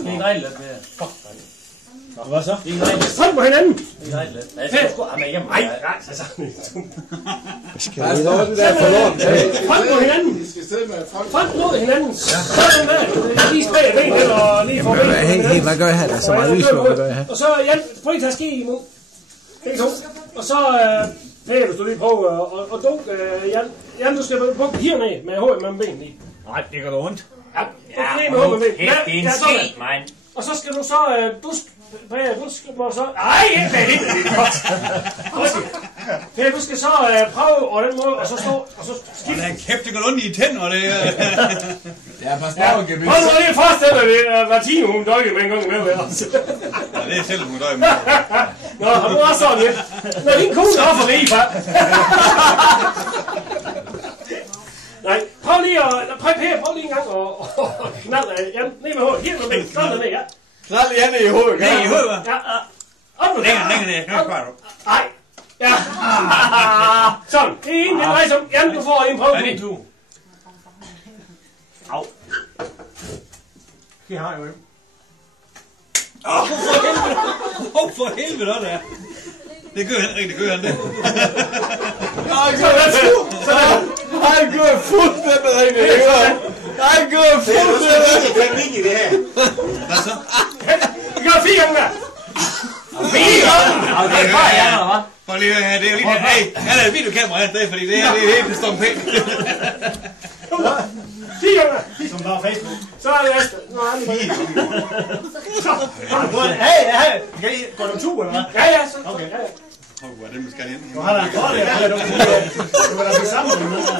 skal ikke regne lidt mere. Fuck, Hvad så? det er ikke regne lidt. Stræk på hinanden! Ikke regne lidt. Jeg skal sgu have med hjemme. Nej, så sådan en Skal vi nå den der forlån? Front mod hinanden! I skal sidde med Front mod hinanden! Sådan der! Lige spag ben eller lige for ben. Hey, hvad gør jeg her? Der er så meget lys på, hvad gør jeg her? Og så Jan, prøv at tage ski imod. Begge to. Og så Per, hvis du lige prøver og dunk Jan, du skal bukke hernede med hovedet mellem benene i. Nej, det gør det ondt. Ja, bukke ned med hovedet mellem benene. Det er en ski, mand. Og så skal du så, du skal så... Ej, ikke med hende, det er godt. Per, du skal så prøve og den måde, og så stå, og så skifte. Hold kæft, det går ondt i tænder, og det er... Ja, pas på, Gemmi. Prøv nu lige at forestille dig, det var Tine, hun døjede med en gang med. Ja, det er selv, hun døjer med. Nå, har du også sådan lidt. Nå, din kone er for lige, far. Nej, prøv lige at... Prøv lige en gang og knalde Jan ned med hovedet. Helt med ben, knalde ned, ja. Knald Jan i hovedet. Nej, i hovedet, hva'? Ja, op nu. Længere ned. Nu sparer du. Nej. Ja. Sådan, det er en, det er som Jan, du får en prøve. Ja, det er du. Au. Det har jeg jo ikke. For helvede, det er. Det gør Henrik, det gør han det. Han går fuldstændig rigtig i øret. Han går fuldstændig. Det er teknik i det her. Hvad så? Vi gør 4 gange der. 4 gange? Og det er bare Jan, eller hvad? For lige her, det er jo lige det. Hey, han er et videokamera her, fordi det her, det er helt storm pænt. 4 gange. Som bare Facebook. Så er det Asta. Nå, han er Hey, kan I gå en tur, eller hvad? Ja, ja, så. Okay. Hvor den skal ind. Nu har der en kort, ja. Du kan da blive sammen med noget der.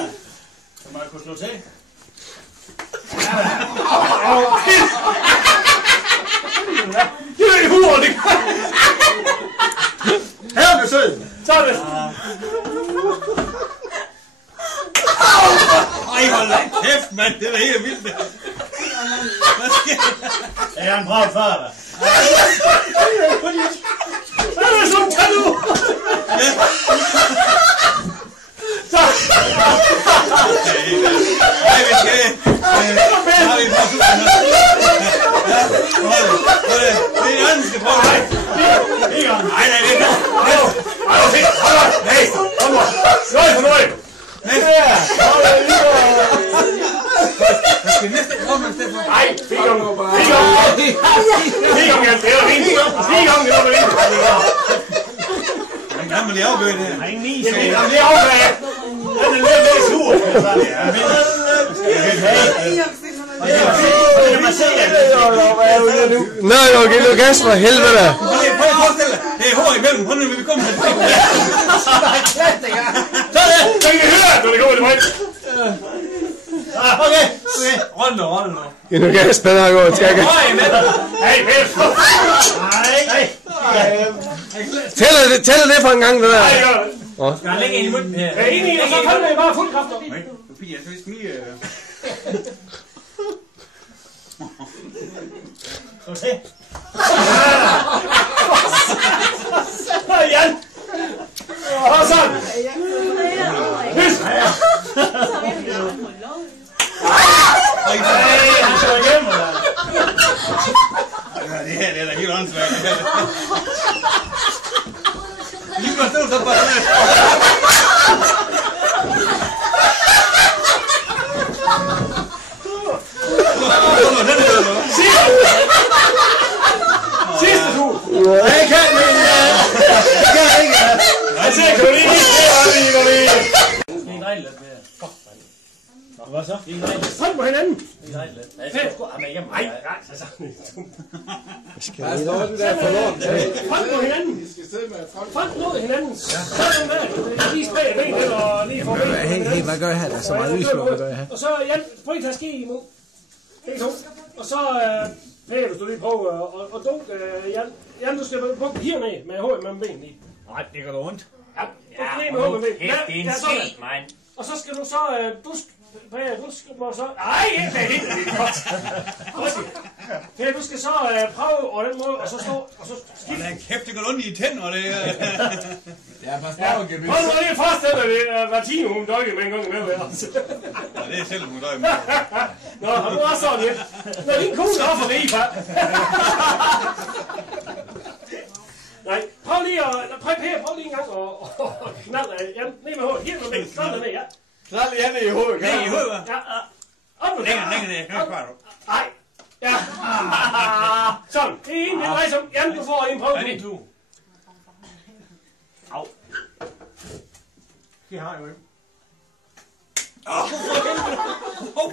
Så man kunne slå til. Det er i hovedet, det gør. Her er du sød. Så er det. Ej, hold da kæft, mand. Det er da helt vildt. Hvad sker der? Jeg er en brav far, da. Så er det som tager nu. Så. Nej, vi skal... Har vi på turen her? Ja, hold det. Det er anden, skal prøve det. Nej, det er det. Hey, kom nu. Nøj for nøj. Nej, 4 gange. 4 gange. 4 gange, det er fint. 4 gange, det er fint. Den kan man lige afgøre det her. Der er ingen is. Jamen, det er afgørende. Den er lidt sur. Nej, okay, nu gas for helvede da. Prøv at forestille dig. Det er hår imellem. Prøv nu, vi kommer til det. Så kan I høre, når det kommer til mig. Okay. Rund nu. Giv nu gas, den her går. Skal jeg Hey, Pep. Nej. Tæller det for en gang, det der? Nej, gør det. Skal han lægge ind i munden her? Jeg er enig i, og så kommer jeg bare fuld kraft op. Nej, jeg skal vist lige... Slå til. Jan. Og sådan. Hys. Han slår igennem, eller? Det her, det er da helt åndssvagt. Lige går stå så på det her. Sidste tur. Jeg kan ikke. Jeg ser, kan du lige Du skal ikke regne lidt mere. Fuck, mand. Hvad så? Ikke regne lidt. Stræk på hinanden. Ikke regne lidt. Jeg skal sgu have med hjemme. Nej, så sådan en Skal vi nå den der forlån? front mod hinanden. I skal sidde med Front mod hinanden. Sådan der. Lige spag ben eller lige for ben. Hey, hvad gør jeg her? Der er så meget lys på, hvad gør jeg her? Og så Jan, prøv at tage ski imod. Begge to. Og så Per, hvis du lige prøver og dunk Jan, du skal bukke hernede med hovedet mellem benene i. Nej, det gør det ondt. Ja, bukke ned med hovedet mellem benene. Det er en ski, mand. Og så skal du så, Per, du skal så... Ej, ikke med hende, det er godt. Per, du skal så prøve på den måde, og så stå, og så skifte. Hold kæft, det går ondt i tænder, det her. Ja, pas på, Gebis. Prøv nu lige at forestille dig, det var 10 hun døje med en gang med. Ja, det er selv, hun døjer med. Nå, og nu er sådan lidt. Nå, din kone er for det i, far. Nej, prøv lige at... Prøv lige en gang og knalde. Ja, ned med hovedet. Helt med knalde ned, ja. Knald lige hende i hovedet, Ned i hovedet, hva'? Ja, op nu. Længere ned. Hør bare du. Nej. Ja. Sådan. Det er en, det er som... Jan, du får en prøve. Ja, det er du. Au. Det har jeg jo ikke.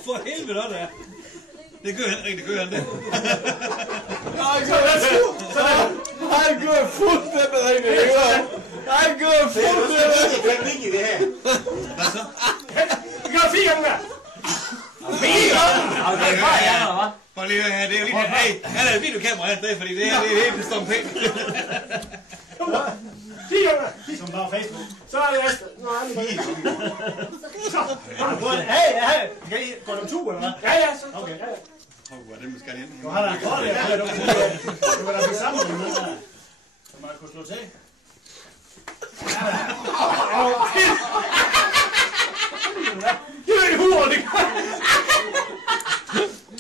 For helvede, det er. Det gør Henrik, det gør han det. Han går fuldstændig ind i øret. Han går fuldstændig. Det kan ikke i det her. Hvad så? Vi gør 4 gange der. 4 gange. Okay, det er jeg, eller hvad? Prøv lige at have det. Hey, han er et videokamera her stadig, fordi det her, det er helt bestemt pænt. 4 gange. Som bare Facebook. Så er det Astrid. Nå, er det bare. Hey, går du tur, eller hvad? Ja, så. Okay, ja. Hvor den skal hen. Du har da godt, ja. Du kan da blive sammen med noget, som man kunne slå til. Det er en hur, det gør.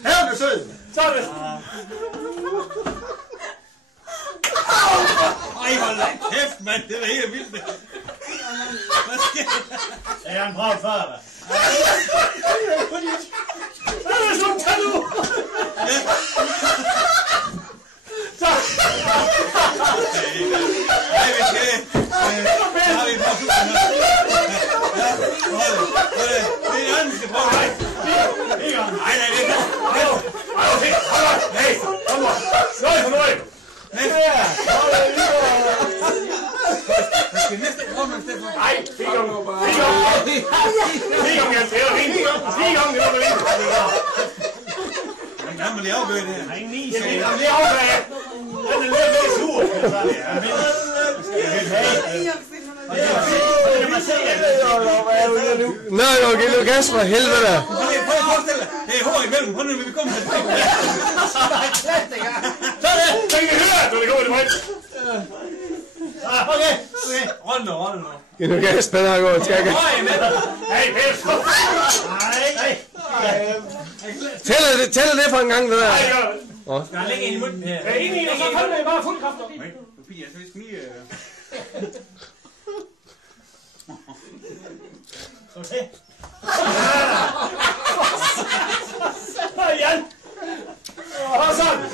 Her er du sød. Så er det. Ej, hold da kæft, mand. Det er helt vildt. Hvad sker der? Det er en brav før, hva'? Så er det sådan, tag nu. Så. Ej, vi skal... Har vi et par tusind her? Ja, hold det. Det er anden, vi skal prøve. Nej, det er ikke. Okay, hold on. Hey, hold on. Nøj for nøj. Skal næste prøve, man Stefan? Nej, 4 gange. 4 gange, det er fint. 4 gange, det er fint. Den kan man lige afgøre det her. Der er ingen is. Jamen, det er afgørende. Den er lidt mere sur. Nej, okay, Lukas, for helvede da. Prøv at forestille dig. Det er hår imellem. Hold nu, vi kommer til det. Sådan, så kan I høre, når det går i det højt. Okay. Rold nu. Lukas, den her går, skal jeg. Hey, Per. Nej. Tæller det for en gang, det der. Nej, gør det. Der er længe ind i munden her. Ja, enig, og så kommer det bare fuld kraft op. Pia, så vi skal lige... Slå til. Jan. Og sådan.